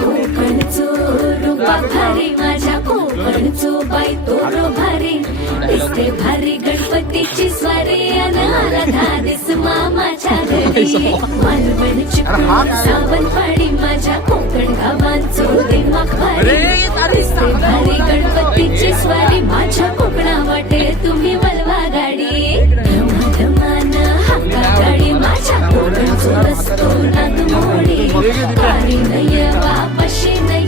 कोकणचो रूपा भारी माझ्या कोकणचो बाई तोरो भारी दिसते भारी गणपतीची स्वारी अनाला धादिस मामाच्या घरी मालवण चिपळूण सावंतवाडी माझ्या कोकण गावांचो